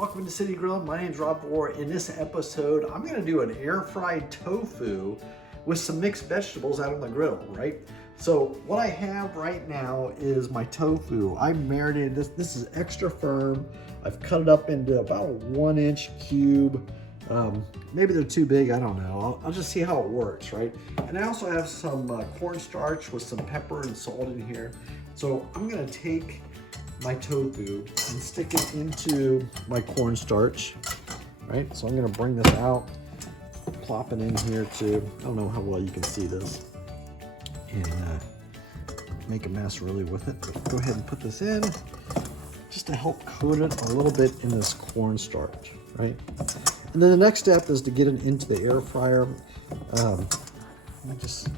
Welcome to City Grill. My name is Rob Vore. In this episode, I'm going to do an air fried tofu with some mixed vegetables out on the griddle, right? So what I have right now is my tofu. I marinated this. This is extra firm. I've cut it up into about a 1-inch cube. Maybe they're too big, I don't know. I'll just see how it works, right? And I also have some cornstarch with some pepper and salt in here. So I'm going to take my tofu and stick it into my cornstarch, right? So I'm gonna bring this out, plop it in here too. I don't know how well you can see this, and make a mess really with it. But go ahead and put this in just to help coat it a little bit in this cornstarch, right? And then the next step is to get it into the air fryer. Let me just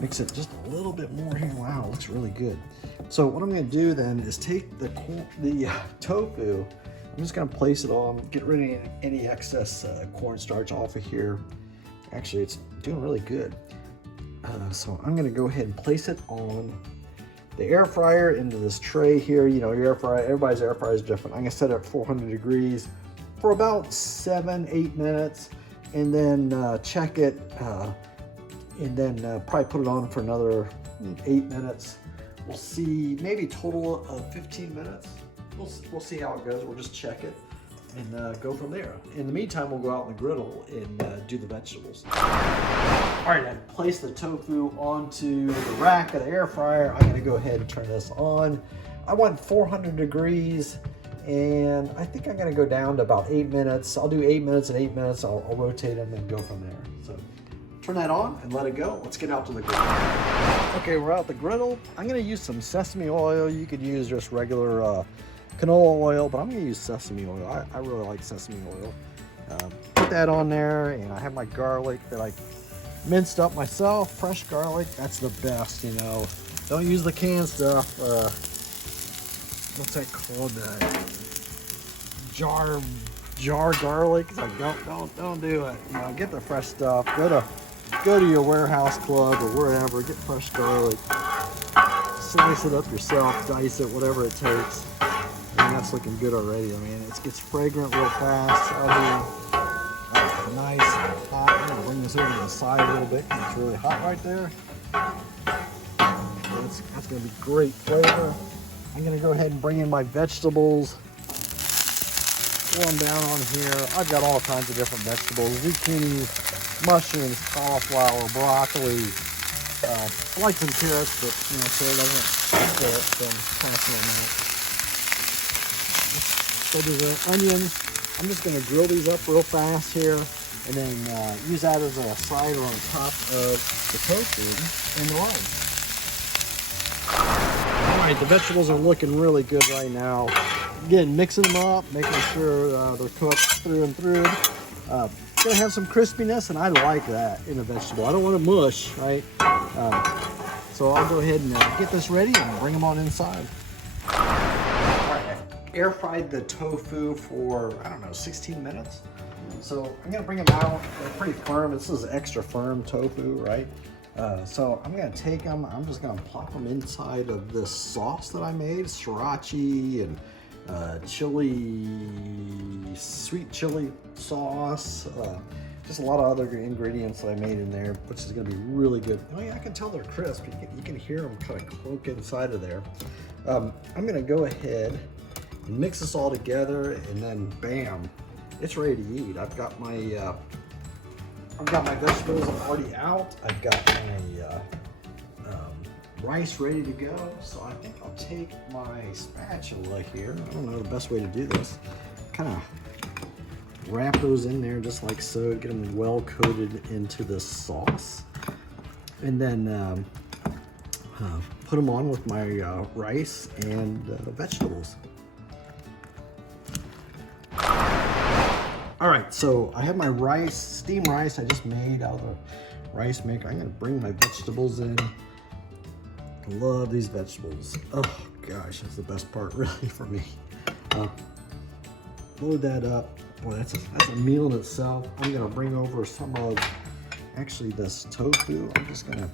mix it just a little bit more here. Wow, it looks really good. So what I'm going to do then is take the tofu. I'm just going to place it on, get rid of any excess cornstarch off of here. Actually, it's doing really good. So I'm going to go ahead and place it on the air fryer into this tray here. You know, your air fryer, everybody's air fryer is different. I'm going to set it at 400 degrees for about 7-8 minutes, and then check it, and then probably put it on for another 8 minutes. We'll see, maybe total of 15 minutes. We'll see how it goes. We'll just check it and go from there. In the meantime, we'll go out on the griddle and do the vegetables. All right, I've placed the tofu onto the rack of the air fryer. I'm gonna go ahead and turn this on. I want 400 degrees, and I think I'm gonna go down to about 8 minutes. I'll do 8 minutes and 8 minutes. I'll rotate them and go from there. So turn that on and let it go. Let's get out to the griddle. Okay, we're out the griddle. I'm gonna use some sesame oil. You could use just regular canola oil, but I'm gonna use sesame oil. I really like sesame oil. Put that on there, and I have my garlic that I minced up myself. Fresh garlic, that's the best, you know. Don't use the canned stuff. What's that called? Jar garlic. It's like, don't do it. You know, get the fresh stuff. Go to your warehouse club or wherever, get fresh garlic, slice it up yourself, dice it, whatever it takes. And that's looking good already. I mean, it gets fragrant real fast. That'll be nice and hot. I'm gonna bring this over to the side a little bit. It's really hot right there. That's gonna be great flavor. I'm gonna go ahead and bring in my vegetables. Pour them down on here. I've got all kinds of different vegetables: zucchini, mushrooms, cauliflower, broccoli. I like some carrots, but you know, so it doesn't fit, so I'm passing them out. So there's the onions. I'm just going to grill these up real fast here, and then use that as a slider on top of the tofu and the rice. All right, the vegetables are looking really good right now. Again, mixing them up, making sure they're cooked through and through. Gonna have some crispiness, and I like that in a vegetable. I don't want to mush, right? So I'll go ahead and get this ready and bring them on inside. All right, I air fried the tofu for, I don't know, 16 minutes. So I'm gonna bring them out. They're pretty firm. This is extra firm tofu, right? So I'm gonna take them. I'm just gonna plop them inside of this sauce that I made, sriracha and sweet chili sauce, just a lot of other ingredients that I made in there, which is going to be really good. Oh yeah, I can tell they're crisp. You can hear them kind of clunk inside of there. I'm going to go ahead and mix this all together, and then bam, it's ready to eat. I've got my vegetables already out. I've got my rice ready to go. So I think I'll take my spatula here. I don't know the best way to do this. Kind of wrap those in there just like so, get them well coated into the sauce, and then put them on with my rice and vegetables. All right, so I have my rice, steamed rice I just made out of the rice maker. I'm gonna bring my vegetables in. I love these vegetables. Oh gosh, that's the best part really for me. Load that up. Boy, that's a meal in itself. I'm gonna bring over some of, actually this tofu. I'm just gonna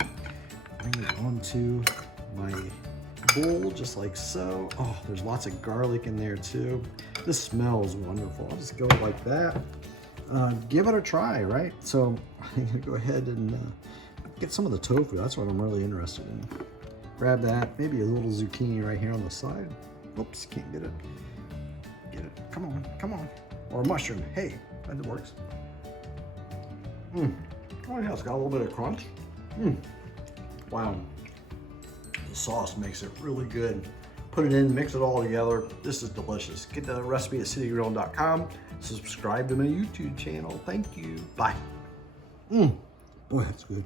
bring it onto my bowl, just like so. Oh, there's lots of garlic in there too. This smells wonderful. I'll just go like that. Give it a try, right? So I'm gonna go ahead and get some of the tofu. That's what I'm really interested in. Grab that, maybe a little zucchini right here on the side. Oops, can't get it. Get it, come on, come on. Or a mushroom, hey, that works. Oh yeah, it's got a little bit of crunch. Wow. The sauce makes it really good. Put it in, mix it all together. This is delicious. Get the recipe at citygrilling.com. Subscribe to my YouTube channel. Thank you. Bye. Boy, that's good.